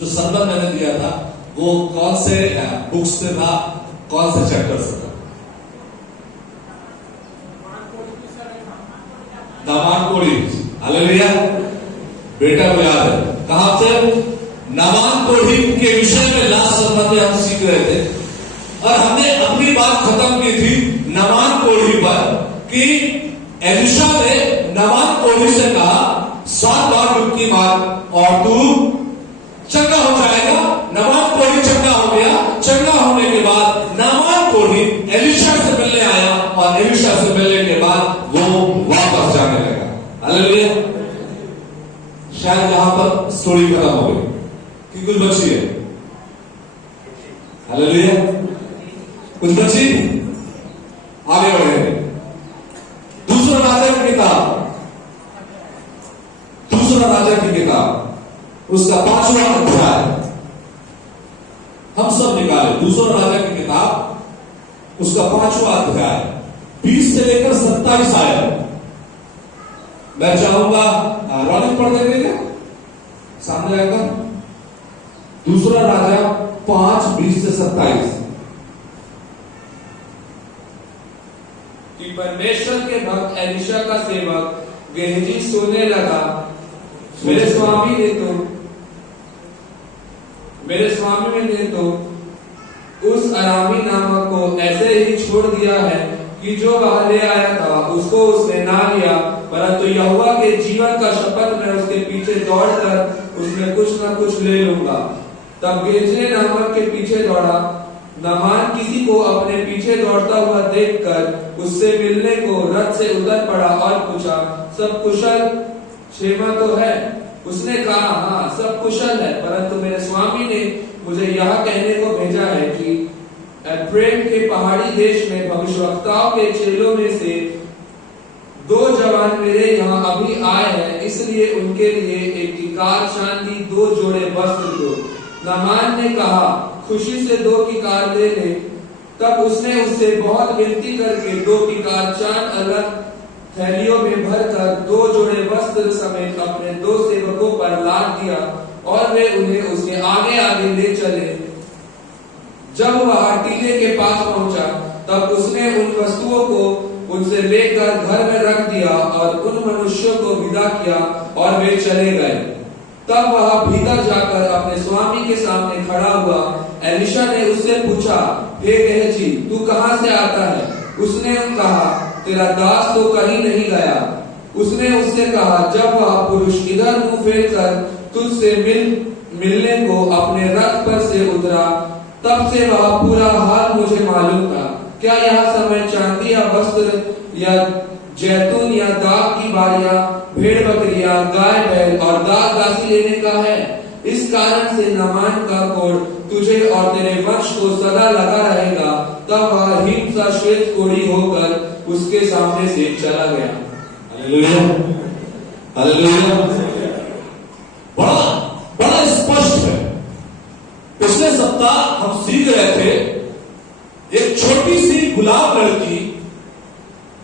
जो संबंध मैंने दिया था वो कौन से बुक से था, कौन से चैप्टर से था? नामान कोढ़ी। हालेलुया। बेटा को याद है कहां से? नामान कोढ़ी के विषय में लास्ट संबंध में हम सीख रहे थे और हमने अपनी बात खत्म की थी नामान कोढ़ी पर कि एलिशा ने नामान कोढ़ी से कहा 7 बार डुबकी मार और तू चंगा हो जाएगा। नामान कोढ़ी चंगा हो गया। चंगा होने के बाद नामान कोढ़ी एलिशा से मिलने आया और एलिशा से मिलने के बाद वो वापस जाने लगा। हालेलुया। शायद यहां पर स्टोरी खत्म हो गई कि कुछ बची है? हालेलुया। कुछ बची? आगे बढ़ेंगे। दूसरा राजा की किताब, दूसरा राजा की किताब उसका 5वां अध्याय हम सब निकाले। दूसरा राजा की किताब उसका 5वां अध्याय 20 से लेकर 27 आया। मैं चाहूंगा रॉनिक पढ़ देंगे क्या? सामने आएगा दूसरा राजा 5 20 से 27। कि परमेश्वर के भक्त एलिशा का सेवक गेहजी सोने लगा, मेरे स्वामी ने तो उस अरामी नामक को ऐसे ही छोड़ दिया है कि जो वह ले आया था उसको उसने ना लिया, परंतु यहोवा के जीवन का शपथ में उसके पीछे दौड़कर उसमें कुछ न कुछ ले लूंगा। तब गेहजी नामक के पीछे दौड़ा। नामान किसी को अपने पीछे दौड़ता हुआ देखकर उससे मिलने को रथ से उतर पड़ा और पूछा, सब कुशल क्षेमा तो है? उसने कहा, हाँ सब कुशल है, परंतु मेरे स्वामी ने मुझे यह कहने को भेजा है कि एफ्रेम के पहाड़ी देश में भविष्यवक्ताओं के चेलों में से 2 जवान मेरे यहाँ अभी आए हैं, इसलिए उनके लिए एक किकार चांदी 2 जोड़े वस्त्र दो। नामान ने कहा, खुशी से 2 किकार ले ले। तब उसने उससे बहुत विनती करके 2 किकार चांद अलग थैलियों में भरकर 2 जोड़े वस्त्र समेत अपने 2 सेवकों पर लाद दिया और वे उन्हें उसके आगे आगे ले चले। जब वह टीले के पास पहुंचा तब उसने उन वस्तुओं को उनसे लेकर घर में रख दिया और उन मनुष्यों को विदा किया और वे चले गए। तब वह भीतर जाकर अपने स्वामी के सामने खड़ा हुआ। एलिशा ने उससे पूछा, हे गेहजी, तू कहां से आता है? उसने कहा, तेरा दास तो कहीं नहीं गया। उसने उससे कहा, जब वह पुरुष इधर मुंह फेर कर तुझसे मिलने को अपने रथ पर से उतरा, तब से वह पूरा हाल मुझे मालूम था। क्या यह समय चांदी या वस्त्र या जैतून या दाग की बारियां, भेड़ बकरियां, गाय बैल और दाग दासी लेने का है? इस कारण से नामान का कोढ़ तुझे और तेरे वंश को सदा लगा रहेगा। तब वह हिम सा श्वेत कोढ़ी होकर उसके सामने से चला गया। हालेलुया। हालेलुया। बड़ा स्पष्ट है। पिछले सप्ताह हम सीख रहे थे एक छोटी सी गुलाब लड़की,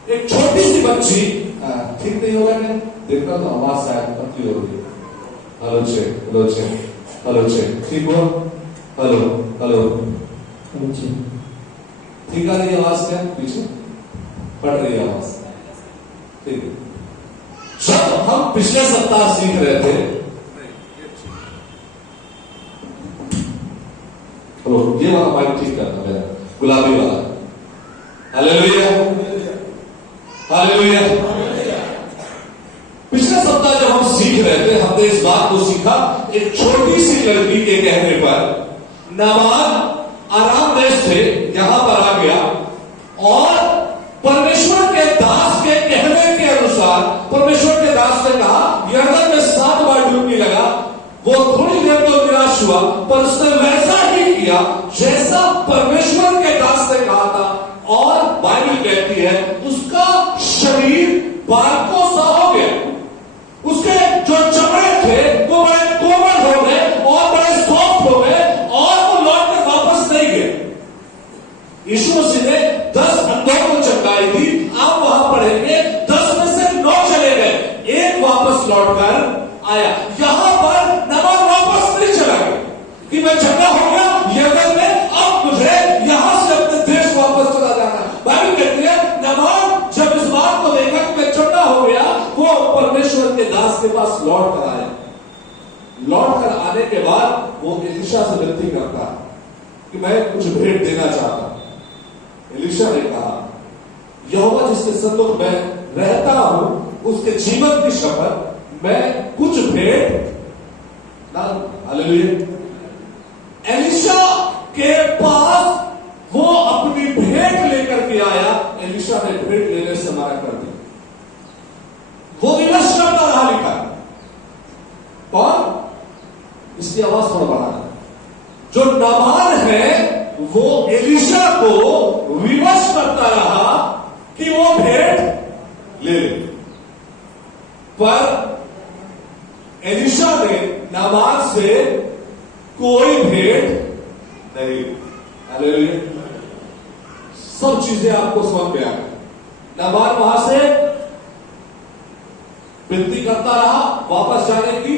एक छोटी सी बच्ची, ठीक नहीं हो रहा है? देखना तो आवाज शायद पतली हो रही है। Hello check, hello check, hello check, ठीक हो? हेलो हेलो, ठीक आ रही है आवाज? क्या पीछे पड़ रही है आवाज? ठीक है। जब हम पिछले सप्ताह सीख रहे थे, ये वाला माइक ठीक करना है, गुलाबी वाला। हालेलुया। हालेलुया। पिछले सप्ताह जब हम सीख रहे थे हमने इस बात को सीखा, एक छोटी सी लड़की के कहने पर नामान आराम देश से यहां पर आ गया और परमेश्वर के दास के कहने के अनुसार परमेश्वर के दास ने कहा, यरदन में 7 बार डुबकी लगा। वो थोड़ी देर तो निराश हुआ, पर उसने वैसा ही किया जैसा परमेश्वर के दास ने कहा था और बाइबल कहती है उसका शरीर बालकों सा हो गया। उसके जो चमड़े थे वो बड़े कोमल हो गए और बड़े सॉफ्ट हो गए और वो लौट कर वापस नहीं गए। यीशु मसीह ने 10 अंधों को चमकाई थी। आप वहां पढ़ेंगे 10 में से 9 चले गए, एक वापस लौटकर आया। यहां पर नामान वापस नहीं चला गया। मैं झगड़ा हो गया यमन में, अब मुझे यहां से अपने देश वापस चला जाना है। बाइबल कहती है नामान जब इस बात को देखा कि मैं झगड़ा हो गया, वो परमेश्वर के दास के पास लौट कर आया। लौट कर आने के बाद वो एलीशा से विनती करता है कि मैं कुछ भेंट देना चाहता हूं। एलीशा ने कहा यहोवा जिसके सन्मुख मैं रहता हूं उसके जीवन की शपथ मैं कुछ भेंट ना। हालेलुया। एलीशा के पास वो अपनी भेंट लेकर के आया, एलीशा ने भेंट लेने से मना कर दी। वो विवश करता रहा, लिखा कौन? इसकी आवाज थोड़ा बढ़ाना। जो नामान है वो एलीशा को विवश करता रहा कि वो भेंट ले ले, पर एलीशा ने नामान से कोई भेंट नहीं। हालेलुया। सब चीजें आपको समझ में आ गई। नामान वहां से विनती करता रहा वापस जाने की।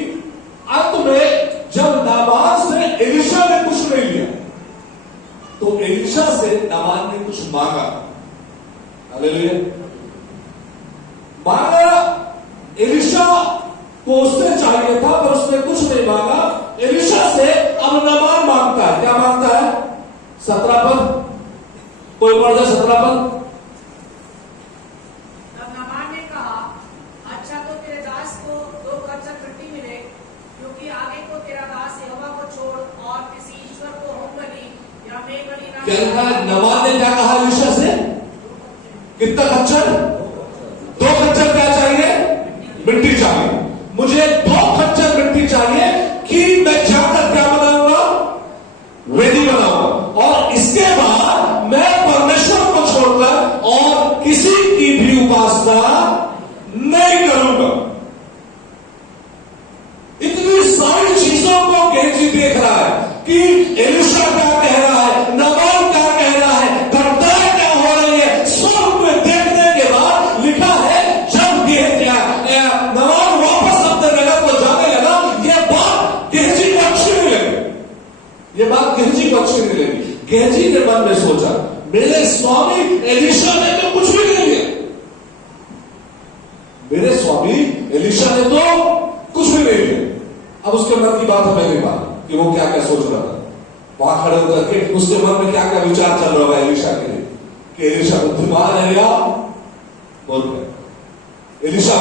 अंत में जब नामान से एलीशा ने कुछ नहीं लिया तो एलीशा से नामान ने कुछ मांगा। हालेलुया। मांगा, एलीशा को उसने चाहिए था पर उसने कुछ नहीं मांगा। एलीशा से अब नामान मांगता है। क्या मांगता है? 17 पद, कोई पढ़ जाए 17 पद। तब नामान ने कहा अच्छा तो तेरे दास को 2 खच्चर मिट्टी मिले, क्योंकि आगे को तेरा दास यहोवा को छोड़ और किसी ईश्वर को होम बलि या मेल बलि ना। क्या कहा? नामान ने क्या कहा एलीशा से? कितना खच्चर? 2 खच्चर क्या चाहिए? मिट्टी चाहिए। मुझे 2 खच्चर मिट्टी चाहिए कि मैं जाकर क्या बनाऊंगा? वेदी बनाऊंगा, और इसके बाद मैं परमेश्वर को छोड़कर और किसी की भी उपासना नहीं करूंगा। इतनी सारी चीजों को गेहजी देख रहा है कि एलीशा क्या कह रहा है, नामान क्या कह रहा है, घटनाएं क्या हो रही है। सब में देखने के बाद लिखा है जब नामान वापस अपने नगर को जाने लगा, यह बात गेहजी को अच्छी नहीं लगी। यह बात गेहजी को अच्छी नहीं लगी। गेहजी ने मन में सोचा मेरे स्वामी एलीशा ने तो कुछ भी नहीं लिया। मेरे स्वामी एलीशा ने तो कुछ भी नहीं लिया। अब उसके मन की बात हमें नहीं मालूम कि वो क्या क्या सोच रहा था। वहां खड़े होकर के उसके मन में क्या क्या विचार चल रहा होगा एलीशा के लिए कि एलीशा बुद्धिमान है या मूर्ख है। एलीशा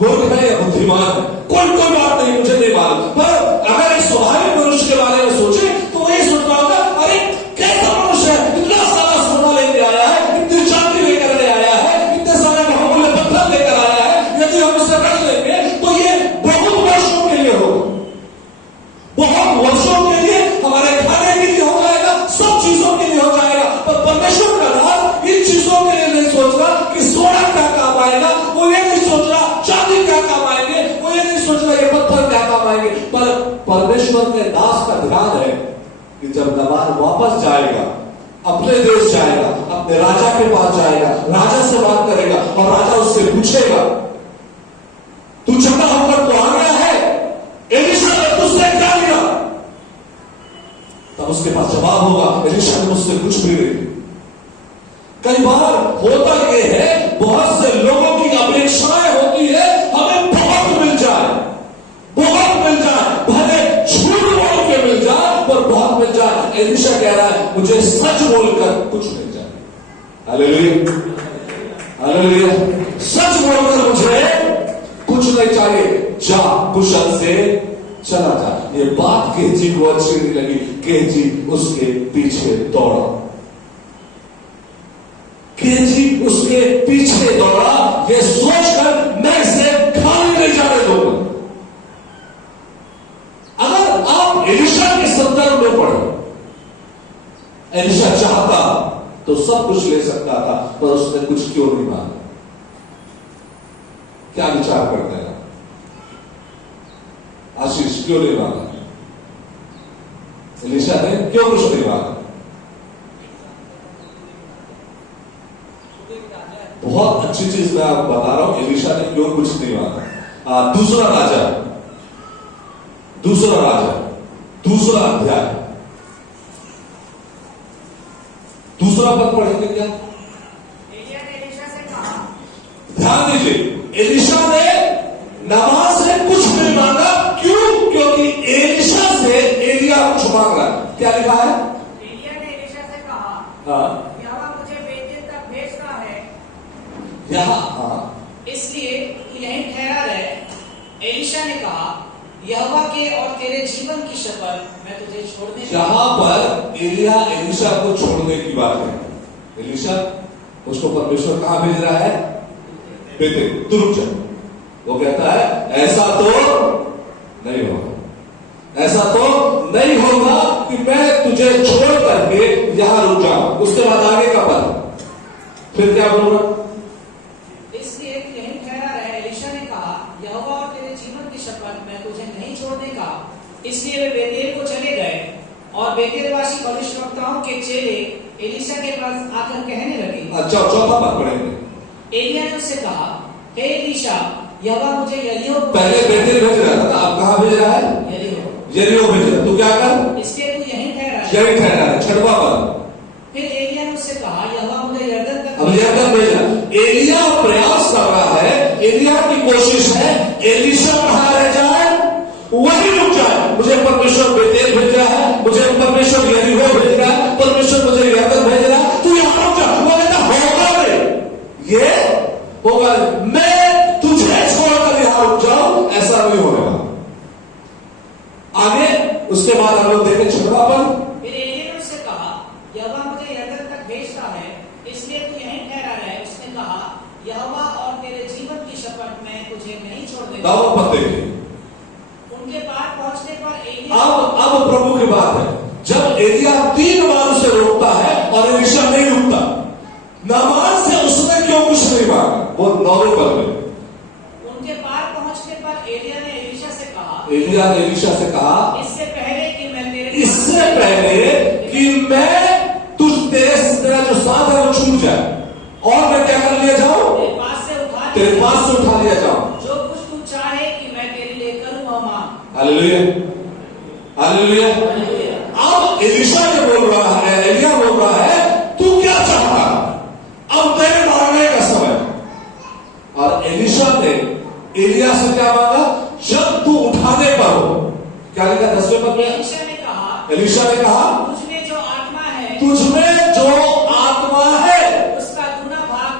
मूर्ख है या बुद्धिमान है, कोई बात नहीं, मुझे नहीं मालूम। पर अगर एक स्वाभाविक मनुष्य के बारे में सोचे तो वो ये सोच रहा होगा अरे कैसा मनुष्य है, इतना सारा सोना लेके आया है, इतनी चांदी लेकर के आया है, इतने सारे बहुमूल्य पत्थर लेकर आया है, यदि हम इसे रख लेंगे तो ये बहुत वर्षों के लिए होगा, बहुत वर्षों के लिए हमारे खाने के लिए हो जाएगा, सब चीजों के लिए हो जाएगा। पर परमेश्वर का दास इन चीजों के लिए नहीं सोच रहा कि सोना क्या काम आएगा, वो ये नहीं सोच रहा चांदी क्या काम आएंगे, वो ये नहीं सोच रहा ये पत्थर क्या काम आएंगे। पर परमेश्वर के दास का ध्यान है कि जब नामान वापस जाएगा, अपने देश जाएगा, अपने राजा के पास जाएगा, राजा से बात करेगा और राजा उससे पूछेगा तू झगड़ा होकर तो आ गया है, एलीशा ने तुझसे क्या लिया? तब उसके पास जवाब होगा एलीशा ने मुझसे कुछ भी नहीं। कई बार होता यह है, बहुत से लोगों की अपेक्षाएं होती है हमें बहुत मिल जाए, भले झूठ बोल के मिल जाए पर बहुत मिल जाए। एलीशा कह रहा है मुझे सच बोलकर कुछ मिल जाए। Hallelujah, hallelujah. सच बोलकर मुझे कुछ नहीं चाहिए, जा कुशल से चला जा। ये बात गेहजी को अच्छी नहीं लगी। गेहजी उसके पीछे दौड़ा, गेहजी उसके पीछे दौड़ा ये सोचकर मैं इसे खाली नहीं जाने दूंगा। अगर आप एलीशा के संदर्भ में पढ़े, एलीशा चाहता तो सब कुछ ले सकता था, पर उसने कुछ क्यों नहीं मांगा? क्या विचार करते हैं आशीष, क्यों नहीं मांगा? एलीशा ने क्यों कुछ नहीं मांगा? बहुत अच्छी चीज मैं आपको बता रहा हूं, एलीशा ने क्यों कुछ नहीं मांगा। दूसरा राजा दूसरा अध्याय, दूसरा पद पढ़ेंगे क्या? एलिया ने एलीशा से कहा, ध्यान दीजिए, एलीशा ने नामान से कुछ नहीं मांगा। क्यों? क्योंकि एलीशा से एलिया कुछ मांग रहा है। क्या लिखा है? एलिया ने एलीशा से कहा, हाँ, यहोवा मुझे बेतेल तक भेजना है, यहां, हाँ, इसलिए तू यहीं ठहरा रहे। एलीशा ने कहा, यहोवा के और तेरे जीवन की शपथ मैं तुझे छोड़ने नहीं यहां पर एलिया एलीशा को छोड़ने की बात है। एलीशा, उसको परमेश्वर कहां भेज रहा है? बेतेल। तू रुक जा। वो कहता है ऐसा तो नहीं होगा, ऐसा तो नहीं होगा कि मैं तुझे छोड़ करके यहां रुक जाऊं। उसके बाद आगे का पद फिर क्या बोल रहा? इसलिए तू यहीं ठहरा रहे। एलीशा ने कहा, यहोवा और तेरे जीवन की शपथ मैं तुझे नहीं छोड़ने का। इसलिए वे बेतेल को चले गए और बेतेलवासी भविष्यवक्ताओं के चेले एलीशा के पास आकर कहने लगे। अच्छा, चौथा पद पढ़ेंगे। एलिया ने उससे कहा, हे एलीशा, यहोवा मुझे यरीहो पहले बेतेल भेज रहा था, अब कहां भेज रहा है? यरीहो भेज रहा। तू क्या कर? इसलिए तू यहीं ठहरा रहे। यही ठहरा है। छठवां पद, फिर एलिया ने उससे कहा, यहोवा मुझे यरदन तक अब यरदन भेज रहा। एलिया प्रयास कर रहा है, एलिया की कोशिश है एलीशा कहां रह जाए, वही रुक जाए। मुझे परमेश्वर बेतेल भेज रहा है, मुझे परमेश्वर यरीहो भेज रहा है, परमेश्वर मुझे यरदन भेज रहा है, तू यहां रुक जा। वो कहता होगा रे, ये होगा, मैं तुझे छोड़कर यहां रुक जाऊं, ऐसा नहीं होने वाला। आगे उसके बाद हम लोग देखें छठवां पद। फिर एलिया ने उससे कहा, यहोवा मुझे यरदन तक भेजता है, इसलिए तू यहीं ठहरा रहे। उसने कहा, यहोवा और तेरे जीवन की शपथ मैं तुझे नहीं छोड़ूंगा। दावा पद देखिए। उनके पास पहुंचने पर एलिया अब प्रभु की बात है। जब एलिया 3 बार उसे रोकता है और एलीशा नहीं रुकता, नामान से उसने क्यों कुछ नहीं मांगा? वो 9वें पद में। उनके पार पहुंचने पर एलिया ने एलीशा से कहा, एलिया ने एलीशा से कहा, इससे पहले कि मैं तेरा जो साथ है वो छूट जाए और मैं क्या कर लिया जाऊं? तेरे पास से उठा लिया जाऊं। जो कुछ तू चाहे कि मैं तेरे लिए करूं वह मांग। Hallelujah, hallelujah. अब एलीशा जो बोल रहा है, एलिया बोल रहा है, तू क्या चाहता? अब तेरे मांगने का समय। और एलीशा ने एलिया से क्या मांगा? जब तू उठाने पर हो। क्या लिखा 10वें पद में? एलीशा ने कहा, तुझमें जो आत्मा है, तुझमें जो आत्मा है उसका दूना भाग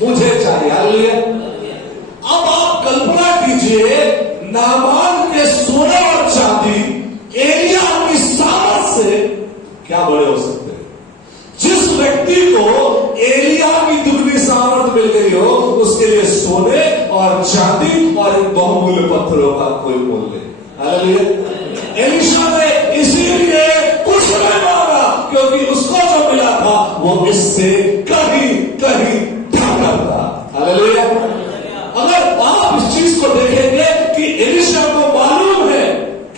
मुझे चाहिए। हालेलुया। अब आप कल्पना कीजिए, नामान के सोना और चांदी एलिया की सामर्थ से क्या बड़े हो सकते हैं? जिस व्यक्ति को एलिया की दुगनी सामर्थ मिल गई हो, उसके लिए सोने और चांदी और इन बहुमूल्य पत्थरों का कोई मूल्य नहीं। हालेलुया। एलीशा ने इसीलिए कुछ नहीं मांगा, क्योंकि उसको जो मिला था वो इससे कहीं कहीं बेहतर था। हालेलुया। अगर आप इस चीज को देखेंगे कि एलीशा को मालूम है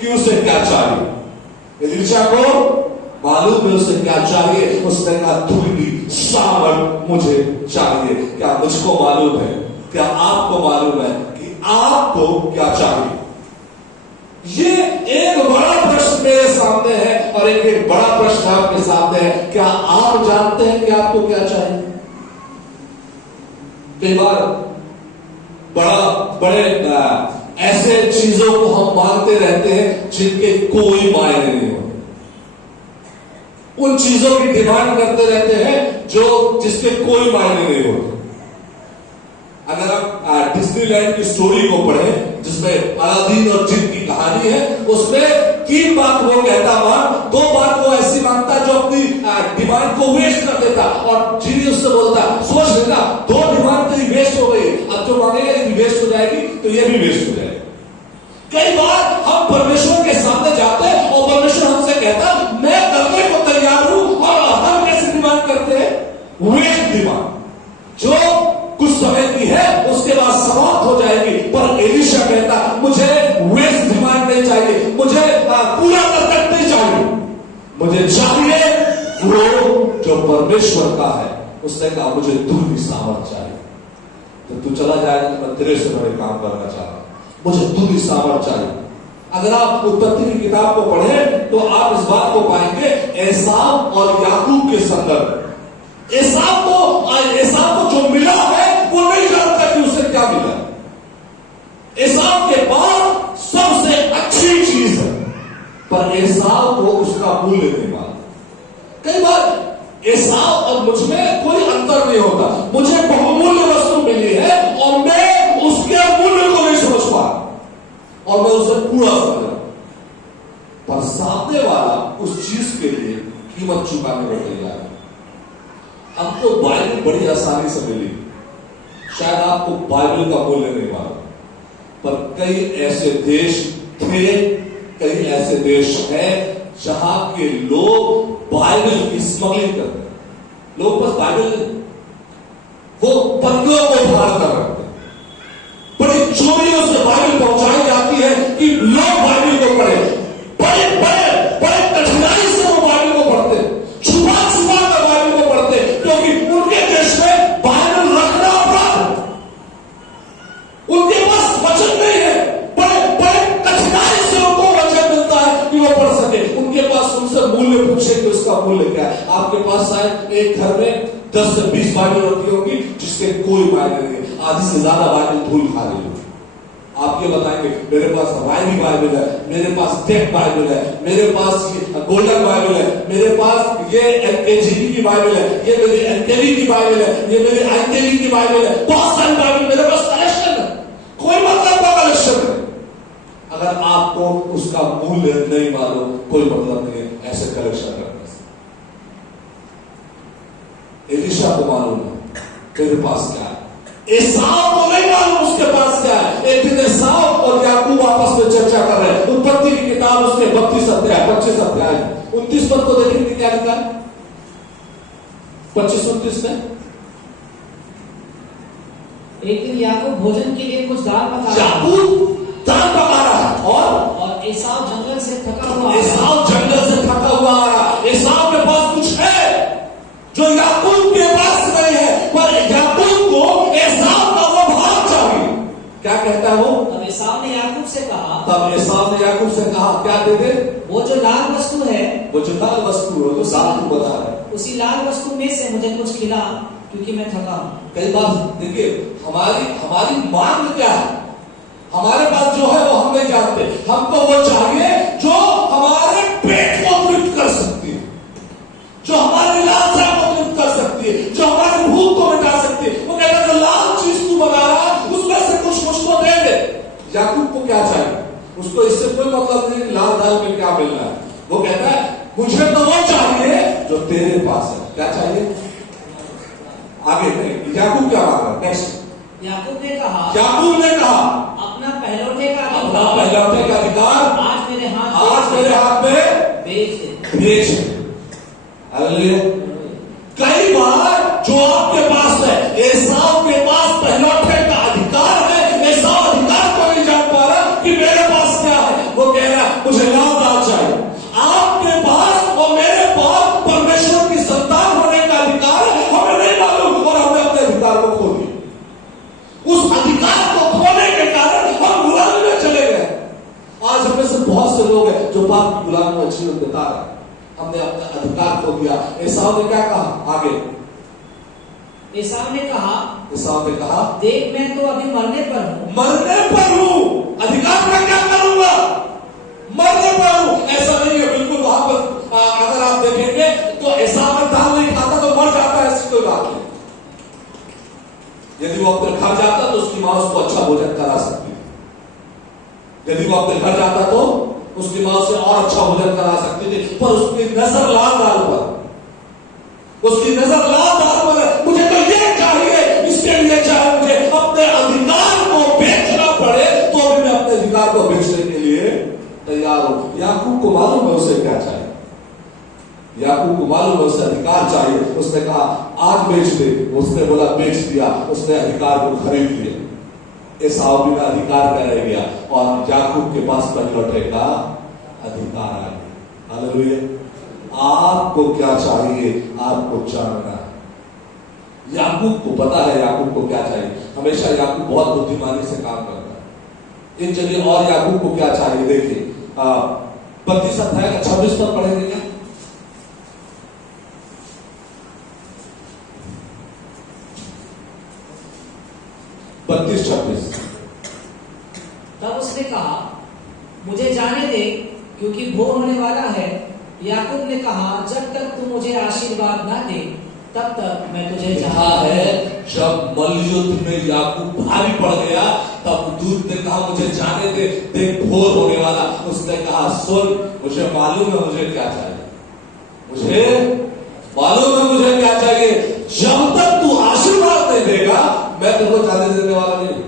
कि उसे क्या चाहिए, एलीशा को मालूम है उसे क्या चाहिए, उसने कहा दुगनी सामर्थ मुझे चाहिए। क्या मुझको मालूम है? क्या आपको मालूम है कि आपको क्या चाहिए? ये एक बड़ा प्रश्न मेरे सामने है और एक बड़ा प्रश्न आपके सामने है। क्या आप जानते हैं कि आपको क्या चाहिए? कई बार बड़े ऐसे चीजों को हम मांगते रहते हैं जिनके कोई मायने नहीं होते। उन चीजों की डिमांड करते रहते हैं जिसके कोई मायने नहीं होते। अगर आप डिज्नीलैंड की स्टोरी को पढ़ें, जिसमें अलादीन और जिन की कहानी है, उसमें 3 बात वो कहता मान, 2 बात वो ऐसी मांगता जो अपनी डिमांड को वेस्ट कर देता, और जीनी उससे बोलता सोच लेना 2 डिमांड तेरी वेस्ट हो गई, अब जो मांगेगा यदि वेस्ट हो जाएगी तो ये भी वेस्ट हो जाएगी। कई बार हम परमेश्वर के सामने जाते हैं और परमेश्वर हमसे कहता मैं करने को तैयार हूं, और हम कैसे डिमांड करते हैं? वेस्ट डिमांड, जो कुछ समय की है उसके बाद समाप्त हो जाएगी। पर एलीशा कहता मुझे वेस्ट डिमांड नहीं चाहिए, मुझे पूरा तक नहीं चाहिए, मुझे चाहिए वो जो परमेश्वर का है। उसने कहा मुझे दुगनी सामर्थ चाहिए। तो तू चला जाएगा तो मैं तेरे से बड़े काम करना चाहता हूं, मुझे दुगनी सामर्थ चाहिए। अगर आप उत्पत्ति की किताब को पढ़ें तो आप इस बात को पाएंगे एसाव और याकूब के संदर्भ। एसाव को जो मिला है वो नहीं जानता कि उसे क्या मिला। एसाव के पास सबसे अच्छी चीज है, पर एसाव को उसका मूल्य नहीं मालूम। कई बार एसाव और मुझ में कोई अंतर नहीं होता। मुझे बहुमूल्य वस्तु मिली है और मैं उसके मूल्य को नहीं समझ पा और मैं उसे पूरा समझ, पर सामने वाला उस चीज के लिए कीमत चुकाने को तैयार है। हमको बाइबल बड़ी आसानी से मिली, शायद आपको बाइबल का मूल्य नहीं मालूम, पर कई ऐसे देश थे, कई ऐसे देश हैं जहां के लोग बाइबल की स्मगलिंग करते हैं। लोग बस बाइबल वो पत्रियों को उधार कर रखते हैं, बड़ी चोरियों से बाइबल पहुंचाई जाती है कि लोग बाइबल को पढ़े। बड़े बड़े बड़े कठिनाई से वो बाइबल को पढ़ते, छुपा छुपा कर बाइबल को पढ़ते, क्योंकि उनके देश में बाइबल रखना अपराध है। उनके पास वचन नहीं है, बड़े बड़े कठिनाई से उनको वचन मिलता है कि वो पढ़ सके। उनके पास उनसे मूल्य पूछे कि उसका मूल्य क्या है। आपके पास शायद एक घर में 10 से 20 बाइबल रखी होगी जिसके कोई मायने नहीं, आधी से ज्यादा बाइबल धूल खा रही होगी। आप ये बताएंगे मेरे पास हवाई बाइबल है, मेरे पास टेक बाइबल है, मेरे पास गोल्डन बाइबल है, मेरे पास ये एलकेजी की बाइबल है, ये मेरी एलकेवी की बाइबल है, ये मेरी आईकेवी की बाइबल है, बहुत सारी बाइबल मेरे पास कलेक्शन है। कोई मतलब का कलेक्शन है, अगर आपको उसका मूल्य नहीं मालूम कोई मतलब नहीं है ऐसे कलेक्शन करने से। एलीशा को मालूम है तेरे पास क्या है, एसाव को नहीं मालूम उसके पास क्या है। एक दिन एसाव और याकूब आपस में चर्चा कर रहे हैं। उत्पत्ति की किताब उसके 32 अध्याय 25 अध्याय 29 पद को देखेंगे क्या लिखा है 25-29 में। एक दिन याकूब भोजन के लिए कुछ दाल पका रहा याकूब दाल पका रहा है और एसाव जंगल से थका हुआ आ रहा। एसाव के पास कुछ है जो याकूब के पास नहीं है, पर याकूब को एसाव का वो भाग चाहिए। क्या कहता है वो? तब एसाव ने याकूब से कहा क्या दे दे? वो जो लाल वस्तु है, वो जो लाल वस्तु है, वो साथ में बता रहा है, उसी लाल वस्तु में से मुझे कुछ खिला क्योंकि मैं थका हूं। कई बार देखिए हमारी मांग क्या है, हमारे पास जो है वो हम नहीं जानते। हमको वो चाहिए जो हमारे पेट को तृप्त कर सकती है, जो हमारी लालसा को तृप्त कर सकती है, जो हमारी भूख को मिटा सकती है। वो कहता है जो लाल चीज तू बना रहा उसमें से कुछ मुझको दे दे। याकूब को क्या चाहिए? उसको इससे कोई मतलब नहीं लाल दाल में क्या मिलना है। वो कहता है मुझे तो वो चाहिए जो तेरे पास है। क्या चाहिए? आगे नहीं, याकूब क्या मांग रहा है? नेक्स्ट याकूब ने कहा अपना पहलौठे का अधिकार आज मेरे हाथ में बेच दे। कई बार जो आपके पास है, एसाव के पास पहलौठे का अधिकार है। एसाव अधिकार को नहीं जान पा रहा कि मेरे पास क्या है। वो कह रहा है मुझे लाल दाल चाहिए। आपके पास और मेरे पास परमेश्वर की संतान होने का अधिकार है, हमें नहीं मालूम और हमने अपने अधिकार को खो दिया। उस अधिकार को खोने के कारण हम गुलामी में चले गए। आज हमें से बहुत से लोग हैं जो पाप की गुलामी में जीवन बिता रहे हैं। हमने अपना अधिकार खो दिया। एसाव ने क्या कहा? आगे एसाव ने कहा देख मैं तो अभी मरने पर हूं, अधिकार मैं क्या करूंगा? मरने पर हूं। ऐसा नहीं है बिल्कुल। वहां पर अगर आप देखेंगे तो एसाव दाल नहीं खाता तो मर जाता है, ऐसी कोई बात नहीं। यदि वो अपने घर जाता तो उसकी मां उसको अच्छा भोजन करा सकती थी। यदि वो अपने घर जाता तो उसकी मां से और अच्छा भोजन करा सकती थी, पर उसकी नजर लाल दाल पर, उसकी नजर लाल दाल पर है। मुझे तो ये चाहिए, इसके लिए चाहे मुझे अपने अधिकार को बेचना पड़े तो भी मैं अपने अधिकार को बेचने के लिए तैयार हूं। याकूब को मालूम है उसे क्या चाहिए, याकूब को मालूम है उसे अधिकार चाहिए। उसने कहा आज बेच दे, उसने बोला बेच दिया, उसने अधिकार को खरीद लिया। एसाव बिना अधिकार का रह गया और याकूब के पास पहलौठे का अधिकार आ गया। हालेलुया। आपको क्या चाहिए आपको जानना है। याकूब को पता है याकूब को क्या चाहिए। हमेशा याकूब बहुत बुद्धिमानी से काम करता है। एक जगह और याकूब को क्या चाहिए, देखिए 32 अध्याय का 26 पद पढ़ेंगे क्या? बत्तीस 26। तब उसने कहा, मुझे जाने दे, क्योंकि भोर होने वाला है। याकूब ने कहा, जब तक तू मुझे आशीर्वाद ना दे तब तक मैं तुझे लिखा है जब मल्लयुद्ध में याकूब भारी पड़ गया तब दूत ने कहा, मुझे जाने दे, देख भोर होने वाला। उसने कहा, सुन, मुझे मालूम है मुझे क्या चाहिए, मुझे मालूम है मुझे क्या चाहिए। जब तक तू आशीर्वाद नहीं देगा मैं तुमको जाने देने वाला नहीं।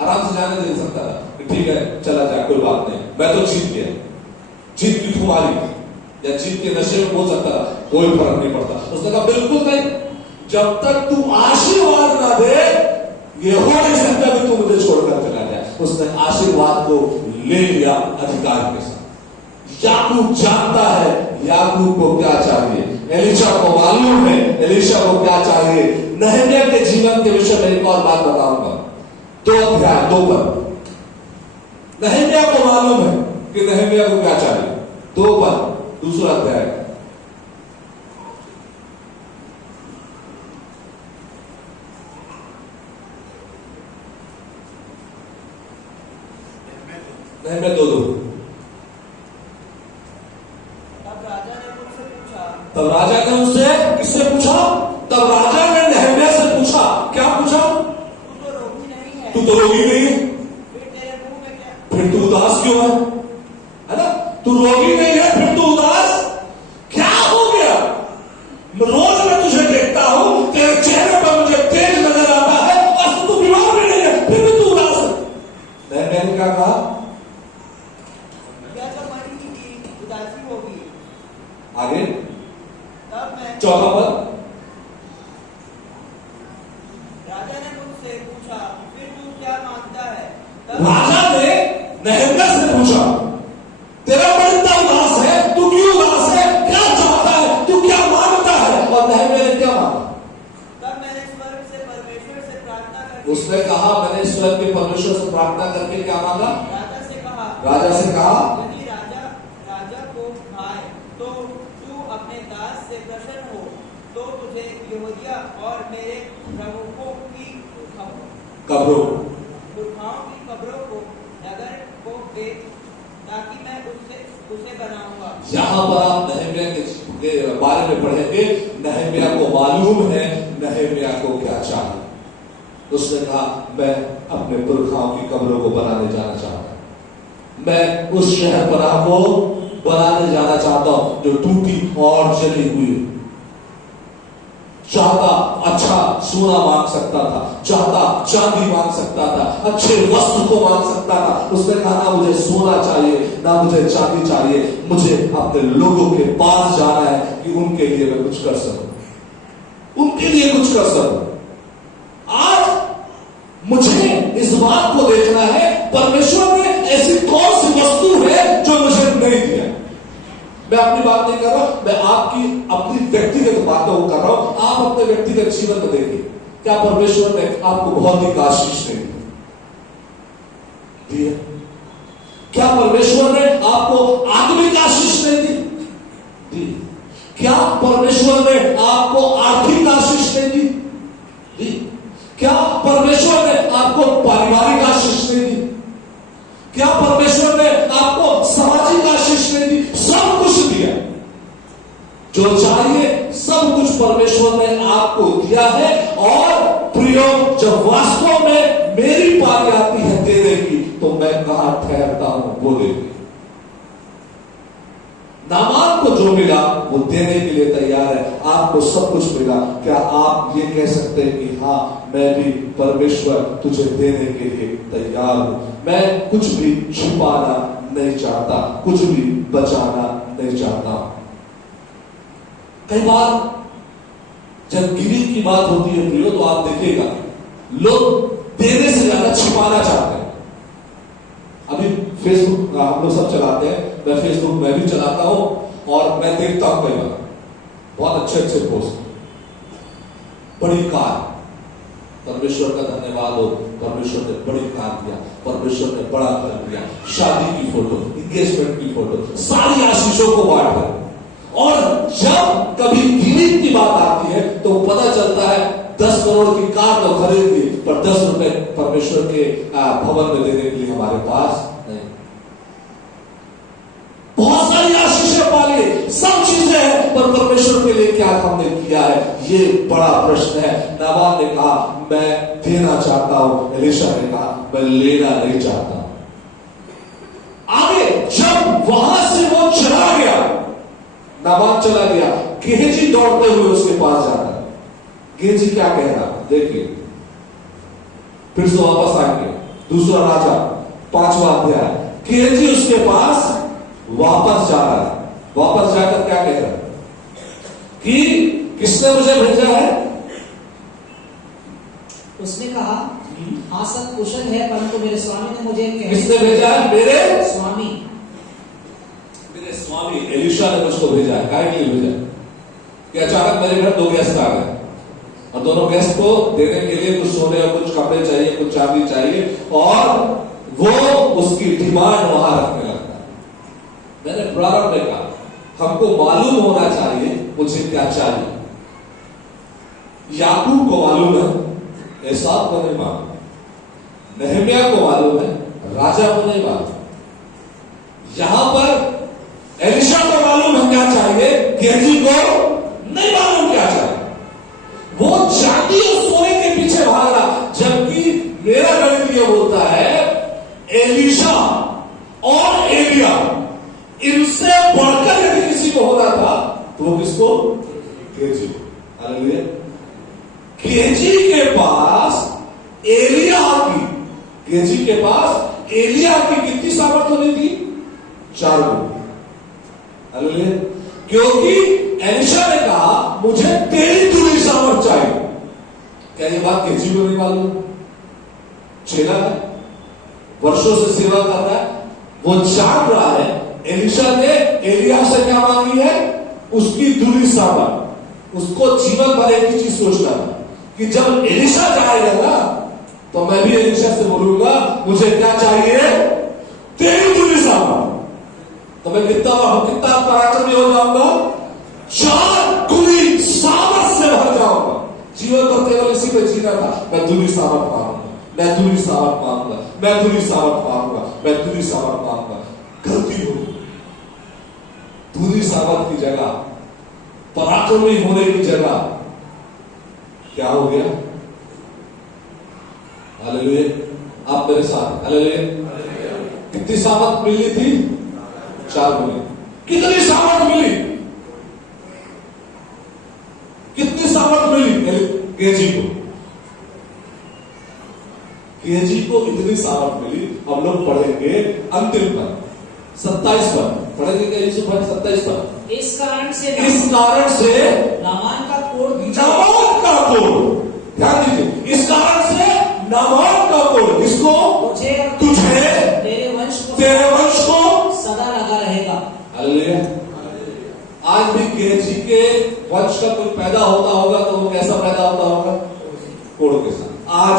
आराम से जाने दे सकता था, ठीक है चला जाए, कोई बात नहीं, मैं तो जीत गया, जीत भी तुम्हारी, या जीत के नशे में बोल सकता था, कोई फर्क नहीं पड़ता। उसने कहा बिल्कुल नहीं, जब तक तू आशीर्वाद ना दे ये हो नहीं सकता कि तू मुझे छोड़कर चला जाए। उसने आशीर्वाद को ले लिया अधिकार के साथ। याकूब जानता है याकूब को क्या चाहिए, एलीशा को मालूम है एलीशा को क्या चाहिए। नहम्याह के जीवन के विषय में एक और बात बताऊंगा, 2 अध्याय 2 पद। नहम्याह को मालूम है कि नहम्याह को क्या चाहिए, 2 पद, दूसरा अध्याय। नहम्याह 2:2। तब राजा ने उससे किससे पूछा? तब राजा ने नहम्याह से पूछा, क्या पूछा? तू तो रोगी नहीं है, फिर तू उदास क्यों है ना? तू रोगी नहीं है फिर तू उदास क्या हो गया? रोज मैं तुझे देखता हूं, तेरे चेहरे पर मुझे तेज नजर आता है, और तू बीमार भी नहीं है फिर भी तू उदास है। नहम्याह ने क्या कहा? उदासी होगी। आगे तब मैं 4 पद। राजा ने मुझसे पूछा, फिर तू क्या मांगता है? राजा ने नहम्याह से पूछा, तेरा मन इतना उदास है, तू क्यों उदास है, क्या चाहता है, तू क्या मांगता है? और नहम्याह ने क्या मांगा? तब मैंने स्वर्ग से परमेश्वर से प्रार्थना करके, उसने कहा मैंने स्वर्ग के परमेश्वर से प्रार्थना करके क्या मांगा? राजा से कहा, यदि राजा को भाए तो तू अपने दास से प्रसन्न हो, तो तुझे यहूदिया और मेरे प्रमुखों की कब्रों पुरखाओं की कब्रों को नगर को बेच, ताकि मैं उसे बनाऊंगा। यहाँ पर आप नहम्याह के बारे में पढ़ेंगे, नहम्याह को मालूम है नहम्याह को क्या चाहिए। उसने कहा मैं अपने पुरखाओं की कब्रों को बनाने जाना चाहता हूं, मैं उस शहर पनाह को बनाने जाना चाहता हूं जो टूटी और जली हुई। चाहता अच्छा सोना मांग सकता था, चाहता चांदी मांग सकता था, अच्छे वस्त्र को मांग सकता था। उसने कहा ना मुझे सोना चाहिए ना मुझे चांदी चाहिए, मुझे अपने लोगों के पास जाना है कि उनके लिए मैं कुछ कर सकूं, उनके लिए कुछ कर सकूं। आज मुझे इस बात को देखना है परमेश्वर ने ऐसी कौन सी वस्तु है जो मुझे नहीं दिया। मैं अपनी बात नहीं कर रहा, मैं आपकी अपनी व्यक्तिगत बातों को कर रहा हूं। आप अपने व्यक्तिगत जीवन में देखिए, क्या परमेश्वर ने आपको भौतिक आशीष नहीं दी? क्या परमेश्वर ने आपको आत्मिक आशीष नहीं दी? क्या परमेश्वर ने आपको आर्थिक आशीष नहीं दी? क्या परमेश्वर ने आपको पारिवारिक आशीष नहीं दी? क्या परमेश्वर ने आपको सामाजिक आशीष नहीं दी? सब कुछ दिया, जो चाहिए सब कुछ परमेश्वर ने आपको दिया है। और प्रियो, जब वास्तव में मेरी बारी आती है देने की, तो मैं कहां ठहरता हूं वो देने। नामान को जो मिला वो देने के लिए तैयार है। आपको सब कुछ मिला, क्या आप ये कह सकते हैं कि हाँ मैं भी परमेश्वर तुझे देने के लिए तैयार हूं, मैं कुछ भी छुपाना नहीं चाहता, कुछ भी बचाना नहीं चाहता। कई बार जब गिविंग की बात होती है प्रियो, तो आप देखिएगा लोग देने से ज्यादा छिपाना चाहते हैं। अभी फेसबुक हम लोग सब चलाते हैं, मैं फेसबुक मैं भी चलाता हूं और मैं देखता हूं कई बार बहुत अच्छे अच्छे पोस्ट, बड़ी कार, परमेश्वर का धन्यवाद हो, परमेश्वर ने बड़े काम किया, परमेश्वर ने बड़ा कर दिया। शादी की फोटो, इंगेजमेंट की फोटो, सारी आशीषों को बांट कर। और जब कभी गिविंग की बात आती है तो पता चलता है 10 करोड़ की कार तो खरीद ली, पर 10 रुपए परमेश्वर के भवन में देने के लिए हमारे पास नहीं। बहुत सारी आशीषें पाली, सब चीजें हैं, पर परमेश्वर के लिए क्या हमने किया है, ये बड़ा प्रश्न है। नाबाल ने कहा मैं देना चाहता हूं, एलीशा ने कहा मैं लेना नहीं चाहता। आगे जब वहां से वो चला गया, नाबाल चला गया, गेहजी दौड़ते हुए उसके पास जाता है। गेहजी क्या कह रहा देखिए, फिर से वापस आएंगे, दूसरा राजा 5वां अध्याय। गेहजी उसके पास वापस जा रहा है, वापस जाकर क्या कह रहा है कि किसने मुझे भेजा है? उसने कहा हाँ सब कुशल है, परंतु मेरे स्वामी ने मुझे किसने भेजा है? मेरे स्वामी, मेरे स्वामी एलीशा ने मुझको भेजा है। काहे के लिए भेजा? कि अचानक मेरे घर 2 गेस्ट आ गए और दोनों गेस्ट को देने के लिए कुछ सोने और कुछ कपड़े चाहिए, कुछ चांदी चाहिए, और वो उसकी डिमांड वहां रखने लगता है। मैंने प्रारंभ में कहा हमको मालूम होना चाहिए मुझे क्या चाहिए। याकूब को मालूम है, एसाव को नहीं मालूम, नहम्याह को मालूम है, राजा को नहीं मालूम। यहां पर एलीशा को मालूम है क्या चाहिए, गेहजी को नहीं मालूम क्या चाहिए। वो चांदी और सोने के पीछे भाग रहा, जबकि मेरा गणित ये बोलता है एलीशा और एलिया इनसे बढ़कर यदि किसी को होना था तो वो किसको? गेहजी। हालेलुया। गेहजी के पास एलिया की, गेहजी के पास एलिया की कितनी सामर्थ्य नहीं थी? 4 गुना। हालेलुया। क्योंकि एलीशा ने कहा मुझे तेरी दूरी सामर्थ्य चाहिए। क्या ये बात गेहजी को नहीं मालूम? चेला है, वर्षों से सेवा कर रहा है, वो जान रहा है एलीशा ने एलिया से क्या मांगी है? उसकी दूरी सामर्थ्य। उसको जीवन भर एक ही चीज सोचना है कि जब एलीशा जाएगा ना तो मैं भी एलीशा से बोलूंगा मुझे क्या चाहिए? तेरी दूरी सामर्थ्य। तो मैं कितना पराक्रमी हो जाऊंगा? 4 गुनी सामर्थ से भर जाऊंगा। जीवन तो केवल इसी पे जीना था, मैं दूरी सामर्थ पाऊंगा, मैं दूरी सामर्थ पाऊंगा, मैं दूरी सामर्थ पाऊंगा, मैं दूरी सामर्थ पाऊंगा। गलती हो, दूरी सामर्थ की जगह, पराक्रमी होने की जगह क्या हो गया? हालेलुया। आप मेरे साथ हालेलुया। कितनी सामर्थ मिली थी? 4 गुनी। कितनी सामर्थ मिली? कितनी सामर्थ मिली गेहजी को? गेहजी को इतनी सामर्थ मिली, हम लोग पढ़ेंगे अंतिम पर 27 पर पढ़ेंगे क्या यूसुफ भाई? 27 पर इस कारण से नामान का कोढ़, ध्यान दीजिए, इस कारण से नामान का कोढ़ किसको? तुझे तेरे वंश को सदा लगा रहेगा। हालेलुया। आज भी गेहजी के वंश का कोई पैदा होता होगा तो वो कैसा पैदा होता होगा? कोढ़ के साथ। आज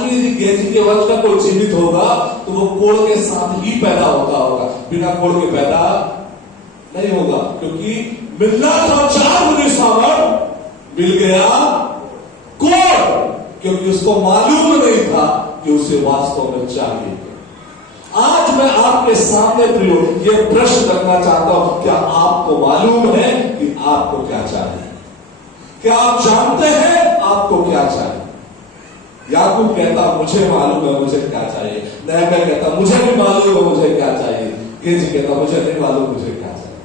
भी यदि गेहजी के वंश का कोई जीवित होगा तो वो कोढ़ के साथ ही पैदा होता होगा, बिना कोढ़ के पैदा नहीं होगा। क्योंकि मिलना था 4 गुनी सामर्थ, मिल गया कोढ़, क्योंकि उसको मालूम नहीं था कि उसे वास्तव में चाहिए। आज मैं आपके सामने प्रियो ये प्रश्न रखना चाहता हूं, क्या आपको मालूम है कि आपको क्या चाहिए? क्या आप जानते हैं आपको क्या चाहिए? याकूब कहता मुझे मालूम है मुझे क्या चाहिए, नहम्याह कहता मुझे भी मालूम है मुझे क्या चाहिए, गेहजी कहता मुझे नहीं मालूम मुझे क्या चाहिए।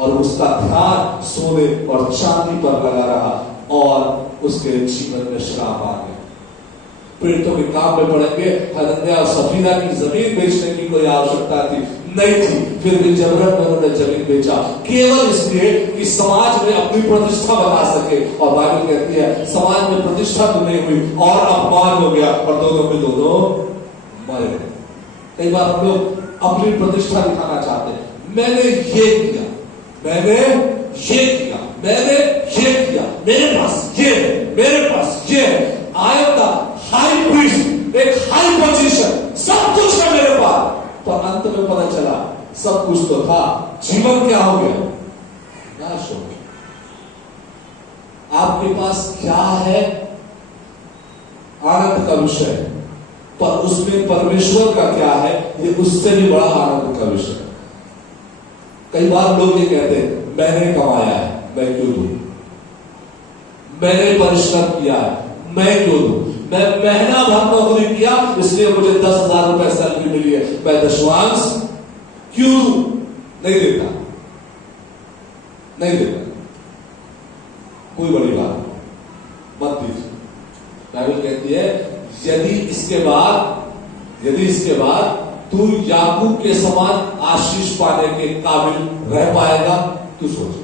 और उसका ध्यान सोने और चांदी पर लगा रहा और उसके जीवन में श्राप आ गया। पीड़ितों के काम में पड़ेंगे, हनन्याह और सफीरा की जमीन बेचने की कोई आवश्यकता थी नहीं थी, फिर भी जबरन उन्होंने जमीन बेचा, केवल इसलिए कि समाज में अपनी प्रतिष्ठा बना सके। और बाइबल कहती है समाज में प्रतिष्ठा तो नहीं हुई और अपमान हो गया और दोनों के दोनों मरे। कई बार हम लोग अपनी प्रतिष्ठा दिखाना चाहते हैं, मैंने ये किया, मैंने ये किया, मैंने ये किया, मेरे पास ये है, मेरे पास ये है, हाई पोजीशन, सब कुछ है मेरे पास, पर अंत में पता चला सब कुछ तो था, जीवन क्या हो गया? नाश हो गया। आपके पास क्या है? आनंद का विषय, पर उसमें परमेश्वर का क्या है, ये उससे भी बड़ा आनंद का विषय। कई बार लोग ये कहते हैं मैंने कमाया है, मैं क्यों दूं? मैंने परिश्रम किया है, मैं क्यों दूं? मैं महीना भर नौकरी किया, इसलिए मुझे 10,000 रुपए सैलरी मिली है, मैं दशवांश क्यों दूं? नहीं देता, नहीं देता, कोई बड़ी बात मत दीजिए। बाइबल कहती है यदि इसके बाद तू याकूब के समान आशीष पाने के काबिल रह पाएगा, तू सोच।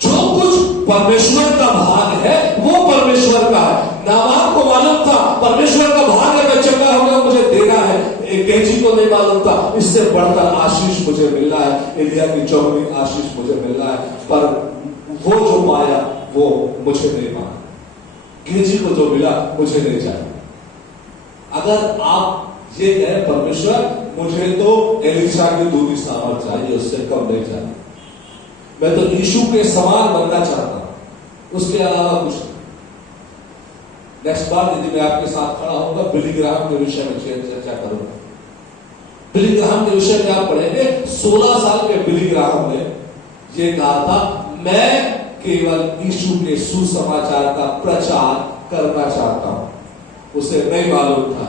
जो कुछ परमेश्वर का भाग है वो परमेश्वर का है। नाबाल को मालूम था परमेश्वर का भाग है, मैं चंगा हो गया, मुझे देना है। एक गेजी को नहीं मालूम था इससे बढ़कर आशीष मुझे मिल रहा है, एलिया की चौगुनी आशीष मुझे मिल रहा है, पर वो जो पाया वो मुझे नहीं पाया, गेजी को जो मिला मुझे नहीं चाहिए। अगर आप ये कहें परमेश्वर मुझे तो एलिशा की दूसरी सामर्थ चाहिए, उससे कम नहीं चाहिए, मैं तो यीशु के समान बनना चाहता हूं, उसके अलावा कुछ नहीं। नेक्स्ट बार यदि मैं आपके साथ खड़ा होऊंगा बिली ग्राहम के विषय में चर्चा करूंगा। बिली ग्राहम के विषय में आप पढ़ेंगे 16 साल के बिली ग्राहम ने यह कहा था मैं केवल यीशु के सुसमाचार का प्रचार करना चाहता हूं। उसे नहीं मालूम था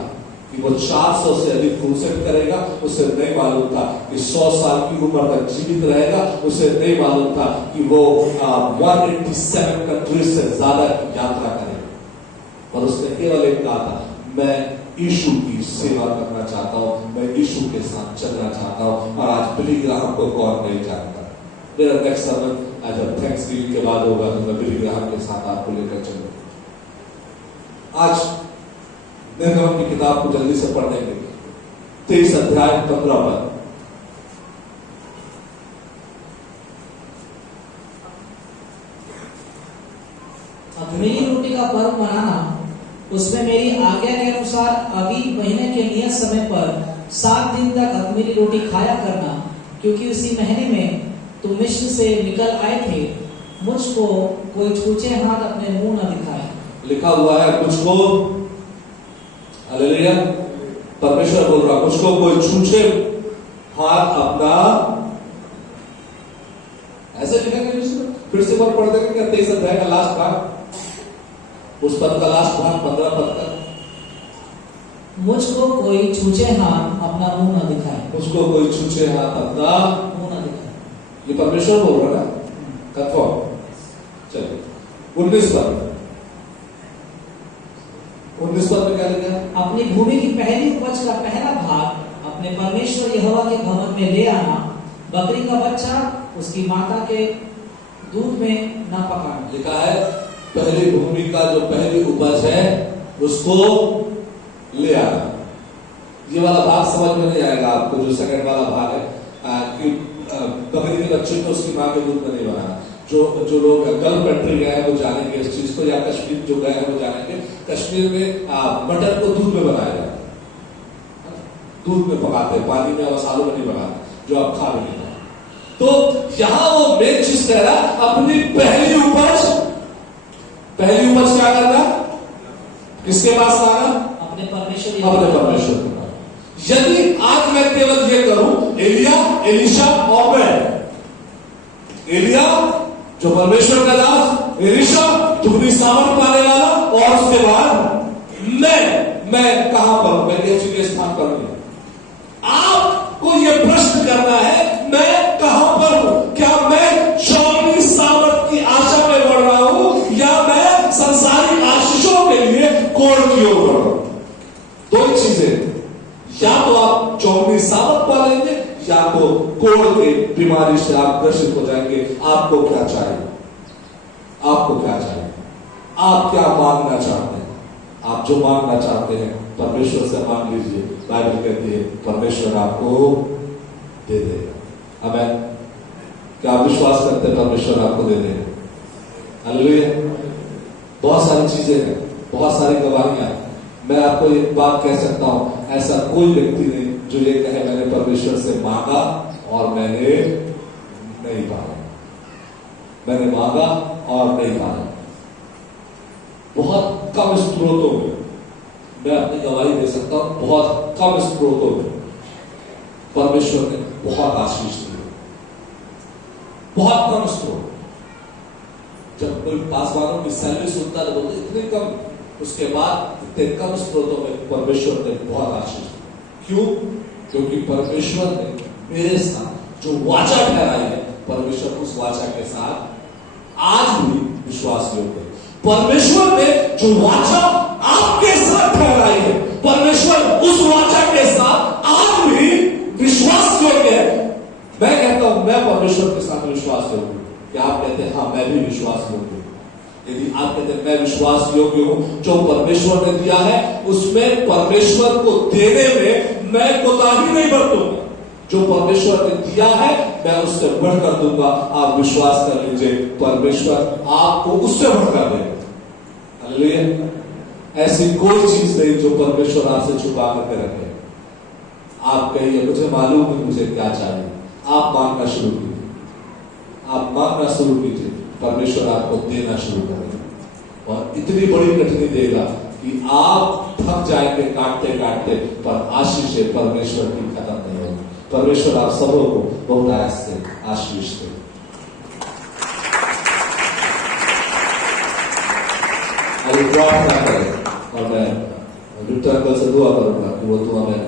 कि वो 400 से अधिक क्रूसेड करेगा, उसे नहीं मालूम था कि 100 साल की उम्र तक जीवित रहेगा, उसे नहीं मालूम था कि वो 187 कंट्रीज से ज्यादा यात्रा करेगा, और उसने केवल एक कहा था मैं यीशु की सेवा करना चाहता हूं, मैं यीशु के साथ चलना चाहता हूं। और आज बिली ग्राहम को कौन नहीं जानता? मेरा नेक्स्ट सर्मन आज थैंक्सगिविंग के बाद होगा तो मैं बिली ग्राहम के साथ आपको लेकर चलूंगा। आज निर्गमन की किताब को जल्दी से पढ़ देंगे, 23 अध्याय 15 पद। अख़मीरी रोटी का पर्व मनाना, उसमें मेरी आज्ञा के अनुसार अबीब महीने के नियत समय पर 7 दिन तक अख़मीरी रोटी खाया करना, क्योंकि उसी महीने में तुम मिस्र से निकल आए थे। मुझको कोई छूछे हाथ अपने मुंह न दिखाए। लिखा हुआ है मुझको, हालेलुया, परमेश्वर बोल रहा, मुझको कोई छूछे हाथ अपना, ऐसे लिखा गया। फिर से बार पढ़ देंगे क्या? 23 अध्याय का लास्ट भाग, उस पद का लास्ट भाग 15 पद का। मुझको कोई छूछे हाथ अपना मुंह न दिखाए। मुझको कोई छूछे हाथ अपना मुंह न दिखाए। ये परमेश्वर बोल रहा है ना, कंफर्म। चलिए 19 पद, 19 पद में क्या लिखा है? अपनी भूमि की पहली उपज का पहला भाग अपने परमेश्वर यहोवा के भवन में ले आना। बकरी का बच्चा उसकी माता के दूध में न पकाना। लिखा है पहली भूमि का जो पहली उपज है उसको ले आना। ये वाला भाग समझ में नहीं आएगा आपको, जो सेकंड वाला भाग है कि बकरी के बच्चे को उसकी मां के दूध में नहीं बनाना। जो लोग गल्फ कंट्री गए हैं वो जानेंगे इस चीज को, या कश्मीर जो गए हैं वो जानेंगे। कश्मीर में मटन को दूध में बनाया जाता है, दूध में पकाते हैं, पानी में मसालों में नहीं बनाते, जो आप खा भी नहीं। तो यहां वो मेन चीज कह रहा है अपनी पहली उपज क्या करना? किसके पास लाना? अपने परमेश्वर के पास। यदि आज मैं केवल ये करूं, एलिशा और मैं, एलिया जो परमेश्वर का दास, एलिशा दुगनी सामर्थ पाने वाला, और उसके बाद मैं कहां पर हूं? मैं यीशु के स्थान पर हूं। आपको यह प्रश्न करना है मैं कहां पर हूं? क्या मैं चौगुनी सामर्थ की आशा में बढ़ रहा हूं, या मैं संसारिक आशीषों के लिए कोड़ की ओर बढ़ रहा हूं? दो ही चीजें, या तो आप चौगुनी सामर्थ पा लेंगे, या तो कोड़ के बीमारी से आप ग्रसित हो जाएंगे। आपको क्या चाहिए? आपको क्या चाहिए? आप क्या मांगना चाहते हैं? आप जो मांगना चाहते हैं परमेश्वर से मांग लीजिए। बाइबल कहती है परमेश्वर आपको दे देगा। आमीन। क्या आप विश्वास करते हैं परमेश्वर आपको दे देगा? हालेलुया। बहुत सारी चीजें हैं, बहुत सारी गवाहियां, मैं आपको एक बात कह सकता हूं, ऐसा कोई व्यक्ति नहीं जो ये कहे मैंने परमेश्वर से मांगा और मैंने नहीं पाया, मैंने मांगा और नहीं पाया। बहुत कम स्त्रोतों में मैं अपनी गवाही दे सकता हूं, बहुत कम स्त्रोतों में परमेश्वर ने बहुत आशीष दी, बहुत कम स्त्रोत। जब कोई पासवानों की सैलरी सुनता है तो बोलते इतने कम, उसके बाद इतने कम स्त्रोतों में परमेश्वर ने बहुत आशीष दी। क्यों? क्योंकि परमेश्वर ने मेरे साथ जो वाचा ठहराई है, परमेश्वर उस वाचा के साथ आज भी विश्वास योग्य है। परमेश्वर ने जो वाचा आपके साथ ठहराई है, परमेश्वर उस वाचा के साथ आज भी विश्वास योग्य है। मैं कहता हूं मैं परमेश्वर के साथ विश्वास योग्य हूं। क्या आप कहते हैं हाँ मैं भी विश्वास योग्य हूं? यदि आप कहते हैं मैं विश्वास योग्य हूं, जो परमेश्वर ने दिया है उसमें परमेश्वर को देने में मैं कोताही नहीं बरतूंगा। जो परमेश्वर ने दिया है मैं उससे बढ़कर दूंगा। आप विश्वास कर लीजिए, परमेश्वर आपको उससे बढ़कर देगा। हालेलुया। ऐसी कोई चीज नहीं जो परमेश्वर आपसे छुपा करके रखे। आप कहिए मुझे मालूम है मुझे क्या चाहिए, आप मांगना शुरू कीजिए, आप मांगना शुरू कीजिए, परमेश्वर आपको देना शुरू करेगा और इतनी बड़ी कठिनाई देगा कि आप थक जाएंगे काटते काटते, पर आशीष परमेश्वर की खत्म नहीं होगी। परमेश्वर आप सबों को बहुत आयास से आशीष दे। प्रार्थना करें और मैं विक्टर अंकल से दुआ करूंगा कि वो दुआ में